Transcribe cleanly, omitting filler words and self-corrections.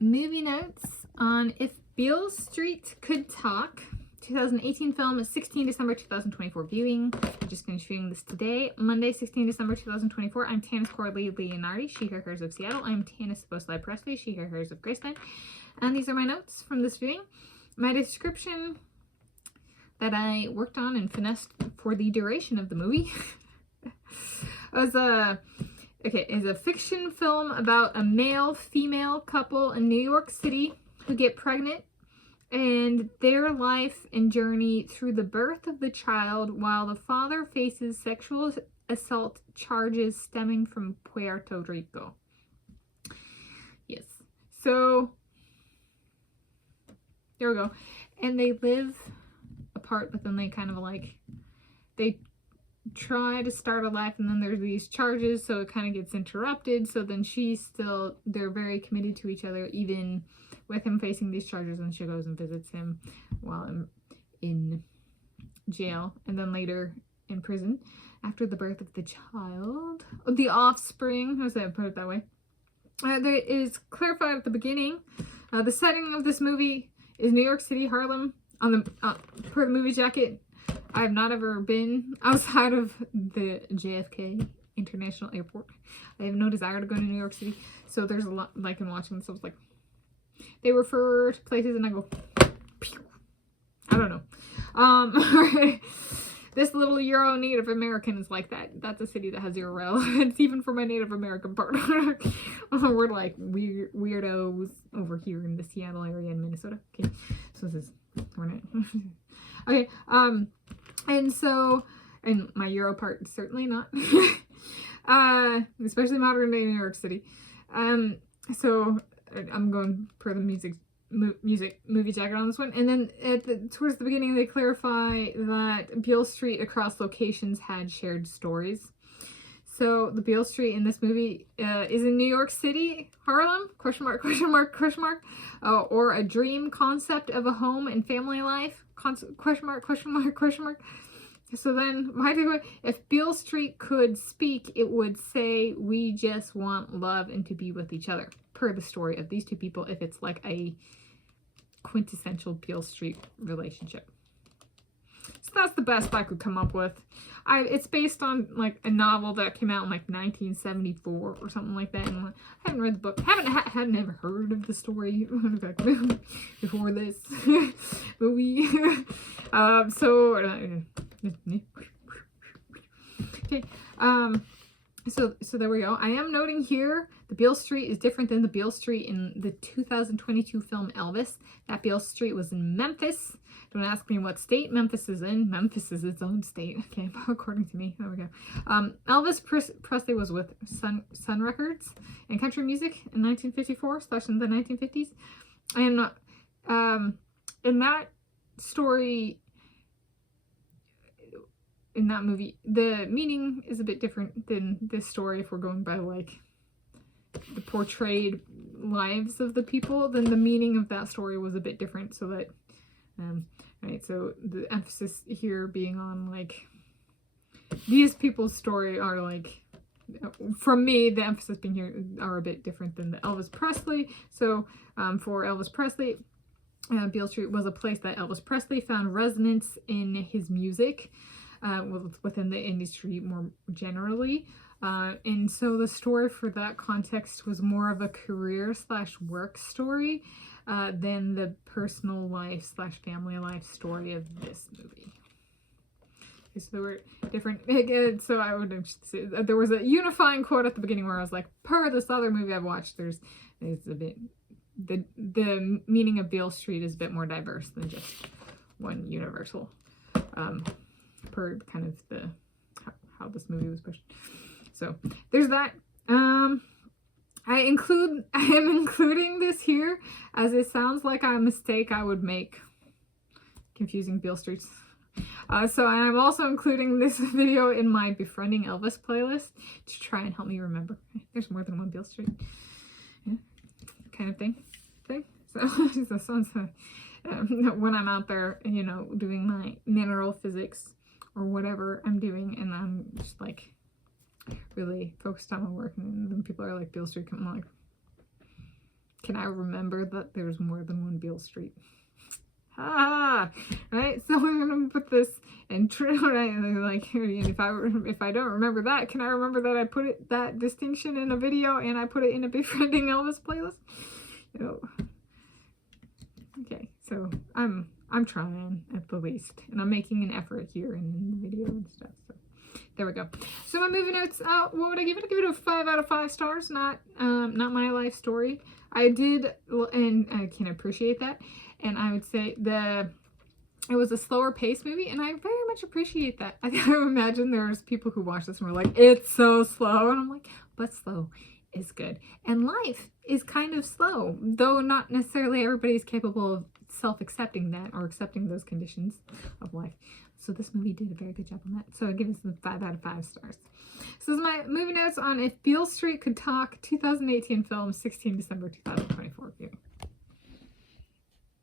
movie notes on If Beale Street Could Talk. 2018 film, 16 December 2024 viewing. I just finished viewing this today, Monday, 16 December 2024. I'm Tanis Coralee Leonhardi, she, her, hers of Seattle. I'm Tanis Presley, she, her, hers of Graceland. And these are my notes from this viewing. My description that I worked on and finessed for the duration of the movie was is a fiction film about a male-female couple in New York City who get pregnant and their life and journey through the birth of the child while the father faces sexual assault charges stemming from Puerto Rico. Yes. So, there we go. And they live apart, but then they kind of they try to start a life, and then there's these charges, so it kind of gets interrupted. So then they're very committed to each other, even with him facing these charges, and she goes and visits him while in jail, and then later in prison after the birth of the child, the offspring, how's that, put it that way. There is clarified at the beginning, the setting of this movie is New York City, Harlem, on the per the movie jacket. I have not ever been outside of the JFK International Airport. I have no desire to go to New York City, so there's a lot, like, in watching this, I was like, they refer to places and I go, pew. I don't know. This little Euro Native American is like that. That's a city that has zero relevance, even for my Native American partner. We're like weirdos over here in the Seattle area in Minnesota. Okay, so this is, we're not. Okay, and my Euro part, certainly not. Especially modern day New York City. So I'm going per the movie jacket on this one. And then towards the beginning, they clarify that Beale Street across locations had shared stories. So the Beale Street in this movie is in New York City, Harlem, question mark, or a dream concept of a home and family life, question mark. So then, my takeaway, if Beale Street could speak, it would say, we just want love and to be with each other, per the story of these two people, if it's like a quintessential Beale Street relationship. So that's the best I could come up with. It's based on, like, a novel that came out in, like, 1974 or something like that, and I haven't read the book, hadn't ever heard of the story before this movie. Okay, so there we go. I am noting here the Beale Street is different than the Beale Street in the 2022 film Elvis. That Beale Street was in Memphis. Don't ask me what state Memphis is in. Memphis is its own state. Okay, according to me. There we go. Elvis Presley was with Sun Records and country music in 1954/in the 1950s. And in that story, in that movie, the meaning is a bit different than this story. If we're going by, like, the portrayed lives of the people, then the meaning of that story was a bit different. So that, right, so the emphasis here being on, like, these people's story are, like, from me, the emphasis being here are a bit different than the Elvis Presley. So for Elvis Presley, Beale Street was a place that Elvis Presley found resonance in his music, within the industry more generally. And so the story for that context was more of a career/work story than the personal life/family life story of this movie. Okay, so there were different, so I would say there was a unifying quote at the beginning where I was like, per this other movie I've watched, there's a bit, the meaning of Beale Street is a bit more diverse than just one universal, per kind of how this movie was pushed. So there's that. I am including this here as it sounds like a mistake I would make, confusing Beale Streets. So I'm also including this video in my Befriending Elvis playlist to try and help me remember. There's more than one Beale Street, yeah, kind of thing. So that sounds when I'm out there, you know, doing my mineral physics or whatever I'm doing, and I'm just like really focused on my work, and then people are like, Beale Street, I'm like, can I remember that there's more than one Beale Street? Ah, right. So I'm gonna put this and right, like if I don't remember that, can I remember that I put that distinction in a video and I put it in a Befriending Elvis playlist? You know. Okay, so I'm trying at the least, and I'm making an effort here in the video and stuff. So there we go. So my movie notes. What would I give it? I give it a 5 out of 5 stars. Not my life story. I did, and I can appreciate that. And I would say it was a slower paced movie, and I very much appreciate that. I imagine there's people who watch this and were like, it's so slow. And I'm like, but slow is good. And life is kind of slow, though not necessarily everybody's capable of self-accepting that or accepting those conditions of life. So this movie did a very good job on that. So I give this a 5 out of 5 stars. So this is my movie notes on If Beale Street Could Talk, 2018 film, 16 December 2024 review.